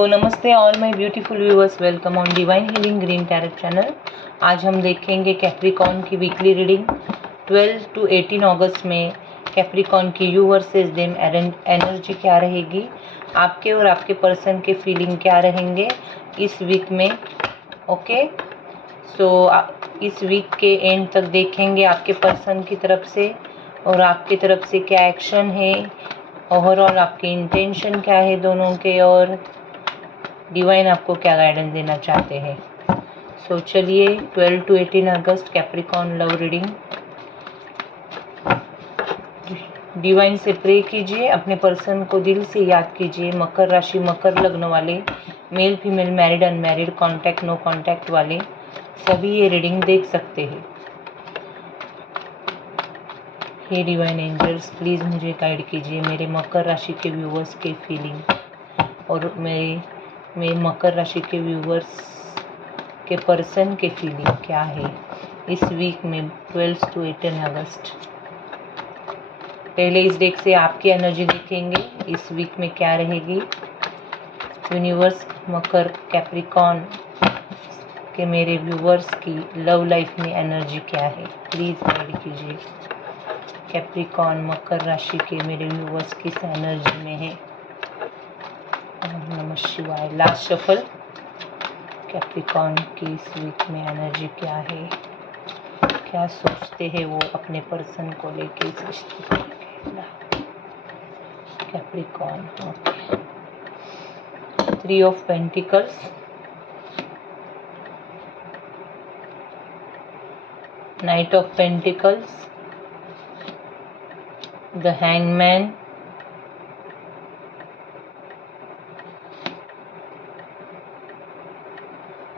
नमस्ते all my beautiful viewers, welcome on divine healing green tarot channel. आज हम देखेंगे कैप्रिकॉर्न की वीकली रीडिंग 12 to 18 अगस्त में कैप्रिकॉर्न की यू वर्सेस देम एनर्जी क्या रहेगी, आपके और आपके पर्सन के फीलिंग क्या रहेंगे इस वीक में। ओके, इस वीक के एंड तक देखेंगे आपके पर्सन की तरफ से और आपकी तरफ से क्या एक्शन है, ओवरऑल आपके इंटेंशन क्या है दोनों के, और डिवाइन आपको क्या गाइडेंस देना चाहते हैं। चलिए 12 to 18 August Capricorn love reading. Divine से प्रे कीजिए, अपने पर्सन को दिल से याद कीजिए। मकर राशि, मकर लग्न वाले, male female, married unmarried, contact no contact वाले सभी ये रीडिंग देख सकते हैं। हे डिवाइन एंजल्स, प्लीज़ मुझे गाइड कीजिए मेरे मकर राशि के व्यूवर्स के फीलिंग और मेरे मकर राशि के व्यूवर्स के पर्सन के फीलिंग क्या है इस वीक में 12 to 18 अगस्त। पहले इस डेक से आपकी एनर्जी देखेंगे इस वीक में क्या रहेगी। यूनिवर्स, मकर कैप्रिकॉर्न के मेरे व्यूवर्स की लव लाइफ में एनर्जी क्या है, प्लीज़ गाइड कीजिए। कैप्रिकॉर्न मकर राशि के मेरे व्यूवर्स किस एनर्जी में है। ओम नमः शिवाय। लास्ट शफल, कैप्रिकॉर्न की इस वीक में एनर्जी क्या है, क्या सोचते हैं वो अपने पर्सन को लेके इस रिश्ते को लेके। Capricorn, okay. 3 of Pentacles, Knight of Pentacles, the Hangman,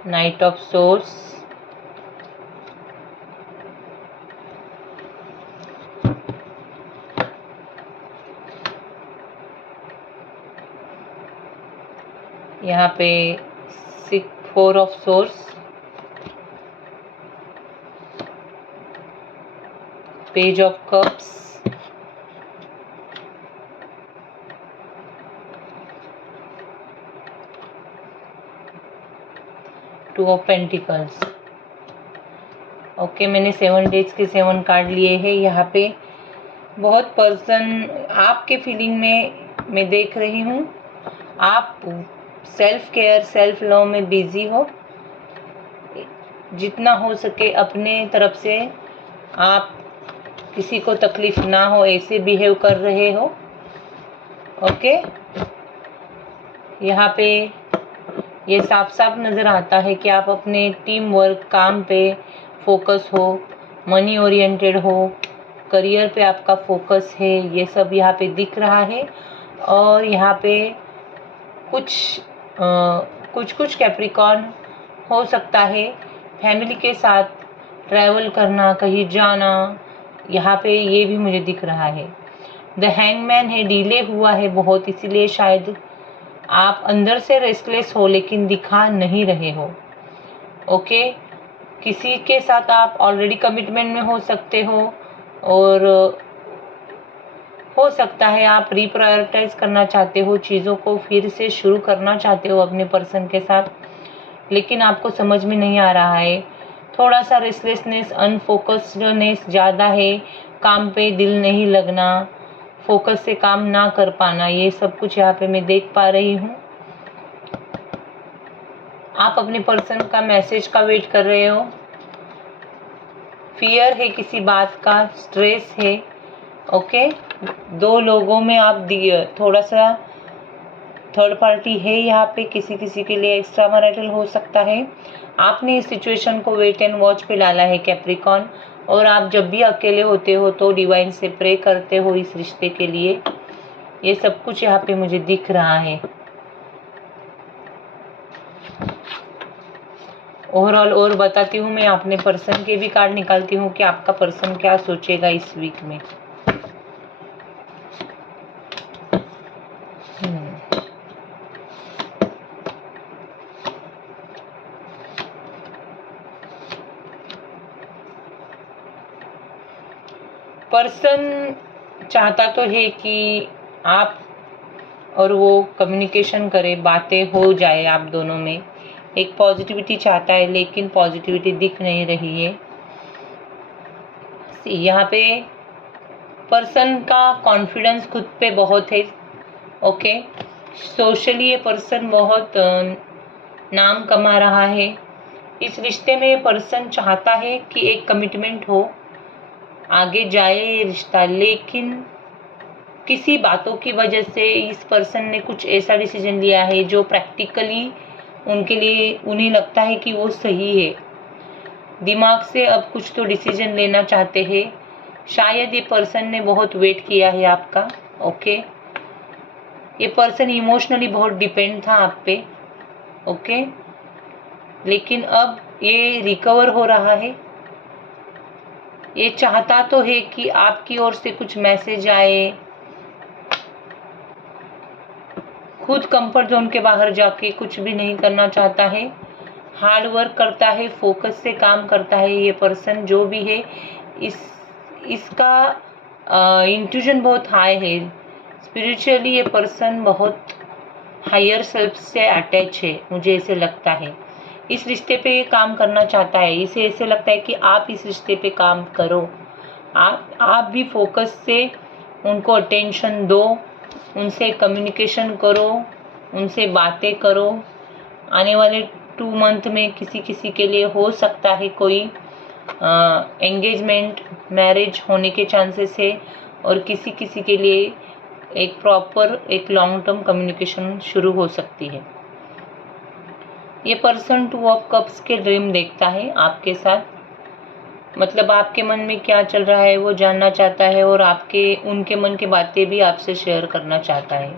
Knight of Swords, यहाँ पे 4 of Swords, Page of Cups, Two of Pentacles। Okay, मैंने 7 डेज के 7 कार्ड लिए हैं। यहाँ पे बहुत पर्सन आपके फीलिंग में मैं देख रही हूँ, आप सेल्फ केयर सेल्फ लव में बिजी हो। जितना हो सके अपने तरफ से आप किसी को तकलीफ ना हो ऐसे बिहेव कर रहे हो। ओके, यहाँ पे ये साफ साफ नज़र आता है कि आप अपने टीम वर्क, काम पे फोकस हो, मनी ओरिएंटेड हो, करियर पे आपका फोकस है, ये सब यहाँ पे दिख रहा है। और यहाँ पे कुछ कैप्रिकॉर्न हो सकता है फैमिली के साथ ट्रैवल करना, कहीं जाना, यहाँ पे ये भी मुझे दिख रहा है। द हैंगमैन है, डिले हुआ है बहुत, इसीलिए शायद आप अंदर से रेस्टलेस हो लेकिन दिखा नहीं रहे हो। ओके, किसी के साथ आप ऑलरेडी कमिटमेंट में हो सकते हो और हो सकता है आप रिप्रायोरिटाइज करना चाहते हो, चीज़ों को फिर से शुरू करना चाहते हो अपने पर्सन के साथ, लेकिन आपको समझ में नहीं आ रहा है। थोड़ा सा रेस्टलेसनेस, अनफोकस्डनेस ज़्यादा है, काम पे दिल नहीं लगना, फोकस से काम ना कर पाना, ये सब कुछ यहाँ पे मैं देख पा रही हूँ। आप अपने पर्सन का मैसेज का वेट कर रहे हो। फियर है किसी बात का, स्ट्रेस है। ओके, 2 लोगों में आप थोड़ा सा थर्ड पार्टी है यहाँ पे, किसी के लिए एक्स्ट्रा मैरिटल हो सकता है। आपने इस सिचुएशन को वेट एंड वॉच पे डाला है कैप्रिकॉर्न, और आप जब भी अकेले होते हो तो डिवाइन से प्रे करते हो इस रिश्ते के लिए। ये सब कुछ यहाँ पे मुझे दिख रहा है। ओवरऑल और बताती हूँ मैं, अपने पर्सन के भी कार्ड निकालती हूँ कि आपका पर्सन क्या सोचेगा इस वीक में। पर्सन चाहता तो है कि आप और वो कम्युनिकेशन करे, बातें हो जाए आप दोनों में। एक पॉजिटिविटी चाहता है लेकिन पॉजिटिविटी दिख नहीं रही है। यहाँ पे पर्सन का कॉन्फिडेंस खुद पे बहुत है। ओके, सोशली ये पर्सन बहुत नाम कमा रहा है। इस रिश्ते में ये पर्सन चाहता है कि एक कमिटमेंट हो, आगे जाए ये रिश्ता, लेकिन किसी बातों की वजह से इस पर्सन ने कुछ ऐसा डिसीजन लिया है जो प्रैक्टिकली उनके लिए उन्हें लगता है कि वो सही है। दिमाग से अब कुछ तो डिसीजन लेना चाहते हैं। शायद ये पर्सन ने बहुत वेट किया है आपका। ओके, ये पर्सन इमोशनली बहुत डिपेंड था आप पे। ओके, लेकिन अब ये रिकवर हो रहा है। ये चाहता तो है कि आपकी ओर से कुछ मैसेज आए। खुद कंफर्ट जोन के बाहर जाके कुछ भी नहीं करना चाहता है। हार्ड वर्क करता है, फोकस से काम करता है। ये पर्सन जो भी है, इसका इंट्यूजन बहुत हाई है। स्पिरिचुअली ये पर्सन बहुत हायर सेल्फ से अटैच है, मुझे ऐसे लगता है। इस रिश्ते पे ये काम करना चाहता है। इसे ऐसे लगता है कि आप इस रिश्ते पे काम करो, आप भी फोकस से उनको अटेंशन दो, उनसे कम्युनिकेशन करो, उनसे बातें करो। आने वाले 2 मंथ में किसी किसी के लिए हो सकता है कोई एंगेजमेंट, मैरिज होने के चांसेस है, और किसी किसी के लिए एक प्रॉपर एक लॉन्ग टर्म कम्युनिकेशन शुरू हो सकती है। ये पर्सन 2 ऑफ कप्स के ड्रीम देखता है आपके साथ। मतलब आपके मन में क्या चल रहा है वो जानना चाहता है, और आपके उनके मन की बातें भी आपसे शेयर करना चाहता है,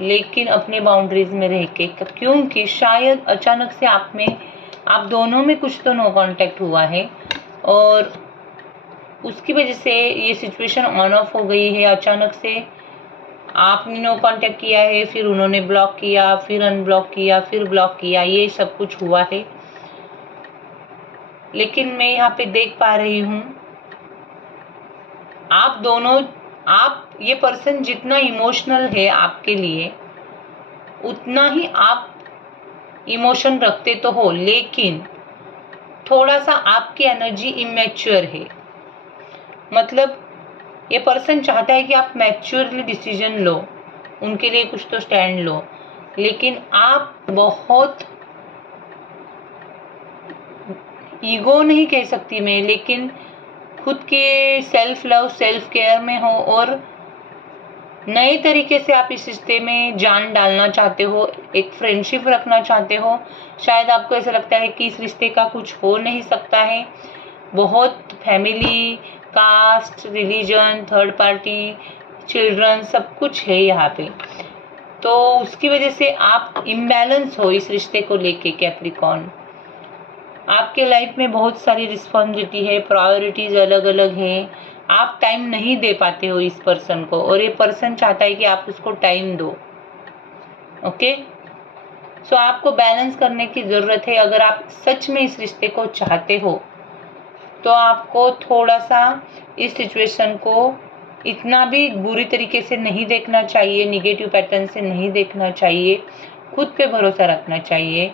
लेकिन अपने बाउंड्रीज में रह के। क्योंकि शायद अचानक से आप दोनों में कुछ तो नो कांटेक्ट हुआ है, और उसकी वजह से ये सिचुएशन ऑन ऑफ हो गई है। अचानक से आपने नो कांटेक्ट किया है, फिर उन्होंने ब्लॉक किया, फिर अनब्लॉक किया, फिर ब्लॉक किया, ये सब कुछ हुआ है। लेकिन मैं यहाँ पे देख पा रही हूँ ये पर्सन जितना इमोशनल है आपके लिए, उतना ही आप इमोशन रखते तो हो, लेकिन थोड़ा सा आपकी एनर्जी इमेच्योर है। मतलब ये पर्सन चाहता है कि आप मैच्योरली डिसीजन लो, उनके लिए कुछ तो स्टैंड लो, लेकिन आप बहुत ईगो नहीं कह सकती मैं, लेकिन खुद के सेल्फ लव, सेल्फ केयर में हो, और नए तरीके से आप इस रिश्ते में जान डालना चाहते हो, एक फ्रेंडशिप रखना चाहते हो। शायद आपको ऐसा लगता है कि इस रिश्ते का कुछ हो नहीं सकता है। बहुत family, caste, religion, third party, children, सब कुछ है यहाँ पे। तो उसकी वजह से आप इम्बैलेंस हो इस रिश्ते को लेके कैप्रिकॉर्न। आपके लाइफ में बहुत सारी रिस्पॉन्सिबिलिटी है, प्रायोरिटीज अलग अलग हैं। आप टाइम नहीं दे पाते हो इस पर्सन को, और ये पर्सन चाहता है कि आप उसको टाइम दो। ओके, सो आपको बैलेंस करने की ज़रूरत है। अगर आप सच में इस रिश्ते को चाहते हो तो आपको थोड़ा सा इस सिचुएशन को इतना भी बुरी तरीके से नहीं देखना चाहिए, निगेटिव पैटर्न से नहीं देखना चाहिए। खुद पे भरोसा रखना चाहिए,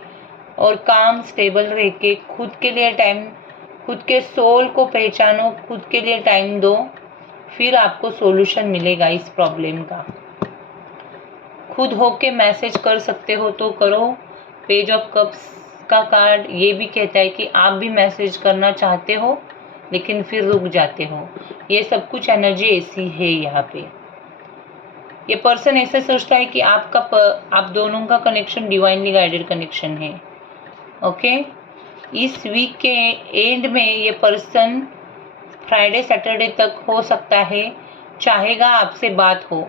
और काम स्टेबल रह के खुद के लिए टाइम, खुद के सोल को पहचानो, खुद के लिए टाइम दो, फिर आपको सॉल्यूशन मिलेगा इस प्रॉब्लम का। खुद होके मैसेज कर सकते हो तो करो। पेज ऑफ कप्स का कार्ड ये भी कहता है कि आप भी मैसेज करना चाहते हो, लेकिन फिर रुक जाते हो। ये सब कुछ एनर्जी ऐसी है यहाँ पे। ये पर्सन ऐसे सोचता है कि आप दोनों का कनेक्शन डिवाइनली गाइडेड कनेक्शन है। ओके, इस वीक के एंड में ये पर्सन फ्राइडे सैटरडे तक हो सकता है चाहेगा आपसे बात हो,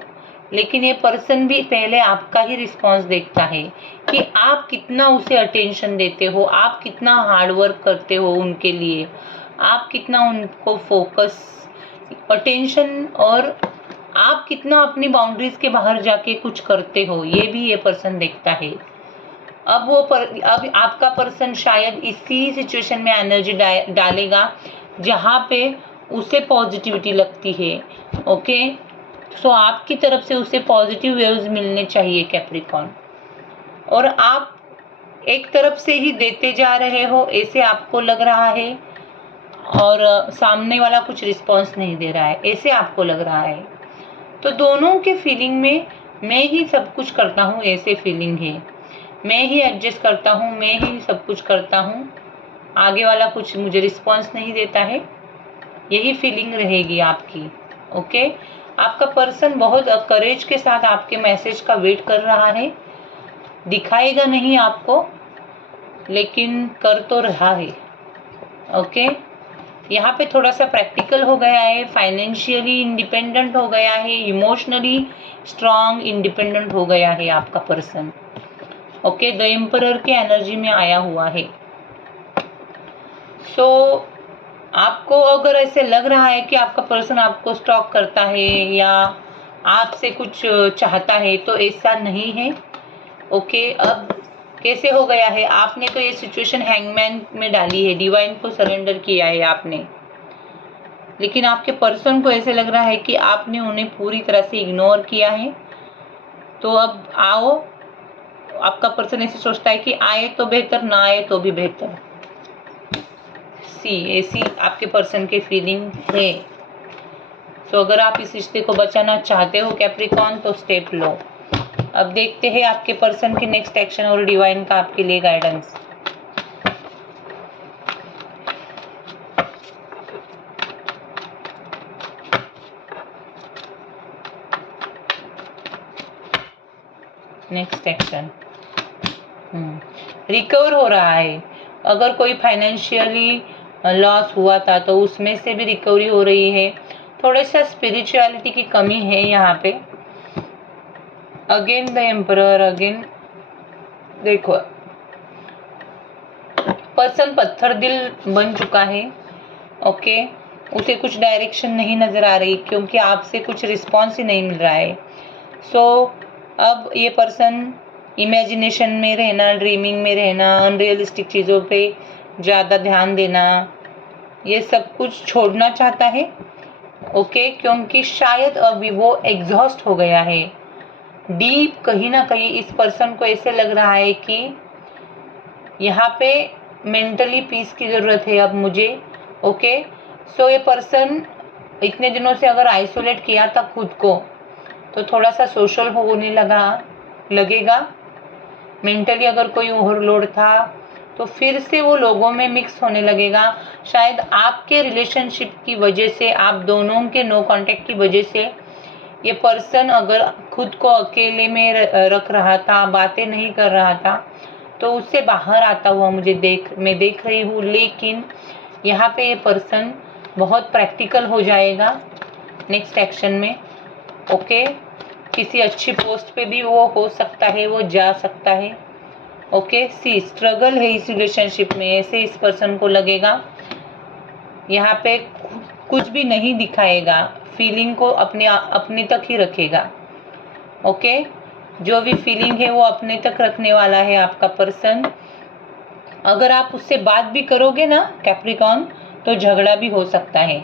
लेकिन ये पर्सन भी पहले आपका ही रिस्पॉन्स देखता है कि आप कितना उसे अटेंशन देते हो, आप कितना हार्ड वर्क करते हो उनके लिए, आप कितना उनको फोकस, अटेंशन, और आप कितना अपनी बाउंड्रीज के बाहर जाके कुछ करते हो, ये भी ये पर्सन देखता है। अब आपका पर्सन शायद इसी सिचुएशन में एनर्जी डालेगा जहाँ पे उसे पॉजिटिविटी लगती है। ओके, सो आपकी तरफ से उसे पॉजिटिव वेव्स मिलने चाहिए कैप्रिकॉर्न, और आप एक तरफ से ही देते जा रहे हो ऐसे आपको लग रहा है, और सामने वाला कुछ रिस्पॉन्स नहीं दे रहा है ऐसे आपको लग रहा है। तो दोनों के फीलिंग में मैं ही सब कुछ करता हूँ ऐसे फीलिंग है, मैं ही एडजस्ट करता हूँ, मैं ही सब कुछ करता हूँ, आगे वाला कुछ मुझे रिस्पॉन्स नहीं देता है, यही फीलिंग रहेगी आपकी। ओके, आपका पर्सन बहुत करेज के साथ आपके मैसेज का वेट कर रहा है, दिखाएगा नहीं आपको लेकिन कर तो रहा है। ओके, यहाँ पे थोड़ा सा प्रैक्टिकल हो गया है, फाइनेंशियली इंडिपेंडेंट हो गया है, इमोशनली स्ट्रांग इंडिपेंडेंट हो गया है आपका पर्सन। ओके, द एम्परर के एनर्जी में आया हुआ है। सो आपको अगर ऐसे लग रहा है कि आपका पर्सन आपको स्टॉक करता है या आपसे कुछ चाहता है, तो ऐसा नहीं है। ओके, अब कैसे हो गया है, आपने तो ये सिचुएशन हैंगमैन में डाली है, डिवाइन को सरेंडर किया है आपने, लेकिन आपके पर्सन को ऐसे लग रहा है कि आपने उन्हें पूरी तरह से इग्नोर किया है। तो अब आओ, आपका पर्सन ऐसे सोचता है कि आए तो बेहतर, ना आए तो भी बेहतर। ऐसी आपके पर्सन की फीलिंग है। तो अगर आप इस रिश्ते को बचाना चाहते हो कैप्रिकॉर्न, तो स्टेप लो। अब देखते हैं आपके पर्सन की नेक्स्ट एक्शन और डिवाइन का आपके लिए गाइडेंस। नेक्स्ट एक्शन रिकवर हो रहा है। अगर कोई फाइनेंशियली लॉस हुआ था तो उसमें से भी रिकवरी हो रही है। थोड़ा सा स्पिरिचुअलिटी की कमी है यहाँ पे। अगेन द एम्परर, अगेन देखो पर्सन पत्थर दिल बन चुका है। ओके, उसे कुछ डायरेक्शन नहीं नजर आ रही क्योंकि आपसे कुछ रिस्पॉन्स ही नहीं मिल रहा है। सो अब ये पर्सन इमेजिनेशन में रहना, ड्रीमिंग में रहना, अनरियलिस्टिक चीज़ों पे ज़्यादा ध्यान देना, ये सब कुछ छोड़ना चाहता है। ओके, क्योंकि शायद अभी वो एग्जॉस्ट हो गया है डीप। कहीं ना कहीं इस पर्सन को ऐसे लग रहा है कि यहाँ पे मेंटली पीस की ज़रूरत है अब मुझे। ओके, सो ये पर्सन इतने दिनों से अगर आइसोलेट किया था खुद को, तो थोड़ा सा सोशल होने लगेगा। मेंटली अगर कोई ओवरलोड था तो फिर से वो लोगों में मिक्स होने लगेगा। शायद आपके रिलेशनशिप की वजह से, आप दोनों के नो कांटेक्ट की वजह से ये पर्सन अगर खुद को अकेले में रख रहा था, बातें नहीं कर रहा था, तो उससे बाहर आता हुआ मैं देख रही हूँ। लेकिन यहाँ पे ये पर्सन बहुत प्रैक्टिकल हो जाएगा नेक्स्ट एक्शन में। ओके, किसी अच्छी पोस्ट पे भी वो हो सकता है, वो जा सकता है। ओके, स्ट्रगल है इस रिलेशनशिप में, ऐसे इस पर्सन को लगेगा। यहाँ पे कुछ भी नहीं दिखाएगा, फीलिंग को अपने तक ही रखेगा। ओके, जो भी फीलिंग है वो अपने तक रखने वाला है आपका पर्सन। अगर आप उससे बात भी करोगे ना कैप्रिकॉर्न, तो झगड़ा भी हो सकता है,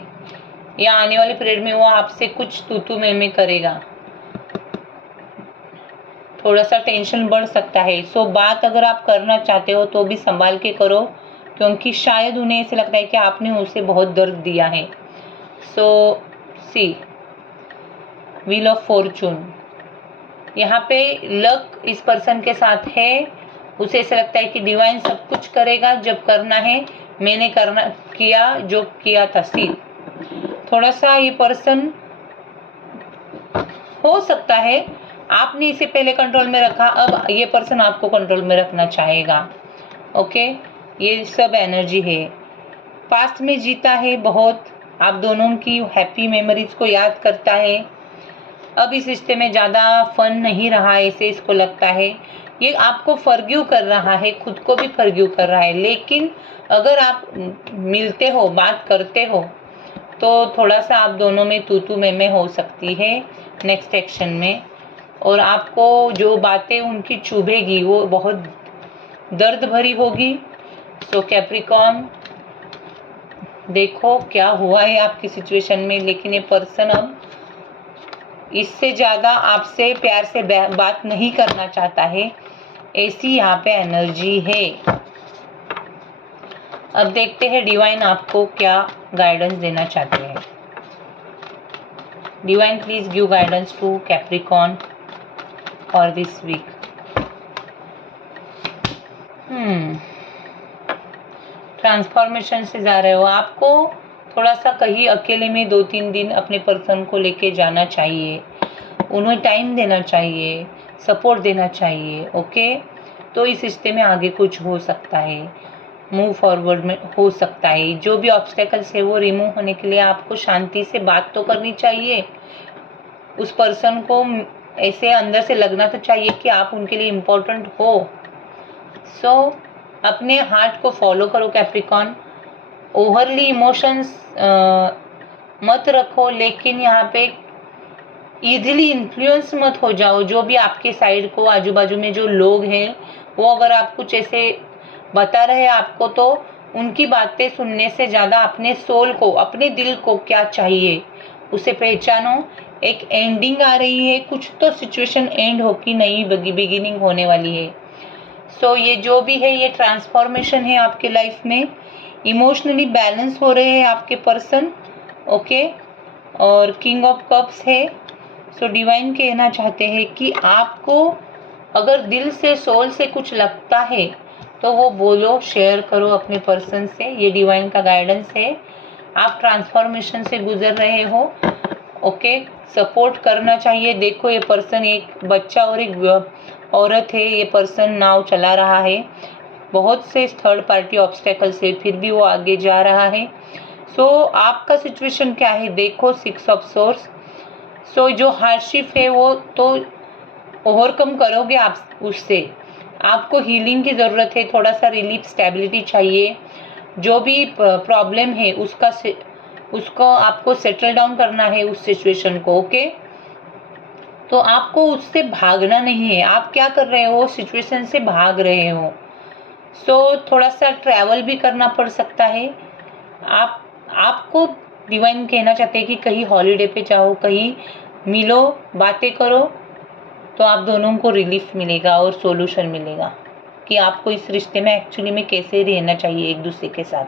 या आने वाले पीरियड में वो आपसे कुछ तू मैं करेगा, थोड़ा सा टेंशन बढ़ सकता है। सो बात अगर आप करना चाहते हो तो भी संभाल के करो, क्योंकि शायद उन्हें ऐसे लगता है कि आपने उसे बहुत दर्द दिया है। सो व्हील ऑफ फॉर्चून, यहाँ पे लक इस पर्सन के साथ है। उसे ऐसा लगता है कि डिवाइन सब कुछ करेगा जब करना है, मैंने किया जो किया था। थोड़ा सा ये पर्सन हो सकता है आपने इसे पहले कंट्रोल में रखा, अब ये पर्सन आपको कंट्रोल में रखना चाहेगा। ओके, ये सब एनर्जी है। पास्ट में जीता है बहुत, आप दोनों की हैप्पी मेमोरीज को याद करता है। अब इस रिश्ते में ज़्यादा फन नहीं रहा ऐसे इसको लगता है। ये आपको फॉरगिव कर रहा है, खुद को भी फॉरगिव कर रहा है। लेकिन अगर आप मिलते हो, बात करते हो, तो थोड़ा सा आप दोनों में तू मैं हो सकती है नेक्स्ट एक्शन में। और आपको जो बातें उनकी चुभेगी वो बहुत दर्द भरी होगी। सो कैप्रिकॉर्न, देखो क्या हुआ है आपकी सिचुएशन में। लेकिन ये पर्सन अब इससे ज़्यादा आपसे प्यार से बात नहीं करना चाहता है, ऐसी यहाँ पे एनर्जी है। अब देखते हैं डिवाइन आपको क्या गाइडेंस देना चाहते हैं। Divine please give guidance to Capricorn और दिस वीक। ट्रांसफॉर्मेशन से जा रहे हो, आपको थोड़ा सा कहीं अकेले में 2-3 दिन अपने पर्सन को लेके जाना चाहिए, उन्हें टाइम देना चाहिए, सपोर्ट देना चाहिए। ओके, तो इस रिश्ते में आगे कुछ हो सकता है, मूव फॉरवर्ड में हो सकता है। जो भी ऑब्स्टेकल्स है वो रिमूव होने के लिए आपको शांति से बात तो करनी चाहिए। उस पर्सन को ऐसे अंदर से लगना तो चाहिए कि आप उनके लिए इम्पोर्टेंट हो। सो अपने हार्ट को फॉलो करो कैप्रिकॉर्न। ओवरली इमोशंस मत रखो, लेकिन यहाँ पे इजीली इन्फ्लुएंस मत हो जाओ। जो भी आपके साइड को आजू बाजू में जो लोग हैं वो अगर आप कुछ ऐसे बता रहे हैं आपको, तो उनकी बातें सुनने से ज़्यादा अपने सोल को, अपने दिल को क्या चाहिए उसे पहचानो। एक एंडिंग आ रही है, कुछ तो सिचुएशन एंड हो कि नई बिगिनिंग होने वाली है। सो ये जो भी है ये ट्रांसफॉर्मेशन है आपके लाइफ में। इमोशनली बैलेंस हो रहे हैं आपके पर्सन। ओके, और किंग ऑफ कप्स है। सो डिवाइन कहना चाहते हैं कि आपको अगर दिल से, सोल से कुछ लगता है तो वो बोलो, शेयर करो अपने पर्सन से। ये डिवाइन का गाइडेंस है। आप ट्रांसफॉर्मेशन से गुजर रहे हो। ओके, सपोर्ट करना चाहिए। देखो ये पर्सन, एक बच्चा और एक औरत है, ये पर्सन नाव चला रहा है। बहुत से थर्ड पार्टी ऑब्स्टेकल से फिर भी वो आगे जा रहा है। सो आपका सिचुएशन क्या है देखो, 6 ऑफ सोर्स। सो जो हार्डशिप है वो तो ओवरकम करोगे आप उससे। आपको हीलिंग की ज़रूरत है, थोड़ा सा रिलीफ, स्टेबिलिटी चाहिए। जो भी प्रॉब्लम है उसको आपको सेटल डाउन करना है, उस सिचुएशन को। ओके, तो आपको उससे भागना नहीं है। आप क्या कर रहे हो, सिचुएशन से भाग रहे हो। सो थोड़ा सा ट्रैवल भी करना पड़ सकता है। आपको डिवाइन कहना चाहते हैं कि कहीं हॉलीडे पे जाओ, कहीं मिलो, बातें करो, तो आप दोनों को रिलीफ मिलेगा और सॉल्यूशन मिलेगा कि आपको इस रिश्ते में एक्चुअली में कैसे रहना चाहिए एक दूसरे के साथ।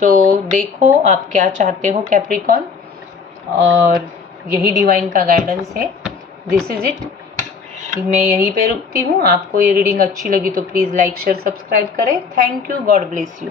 सो देखो आप क्या चाहते हो कैप्रिकॉर्न, और यही डिवाइन का गाइडेंस है। This is it. मैं यहीं पे रुकती हूँ। आपको ये रीडिंग अच्छी लगी तो प्लीज़ लाइक, शेयर, सब्सक्राइब करें। Thank you, God bless you.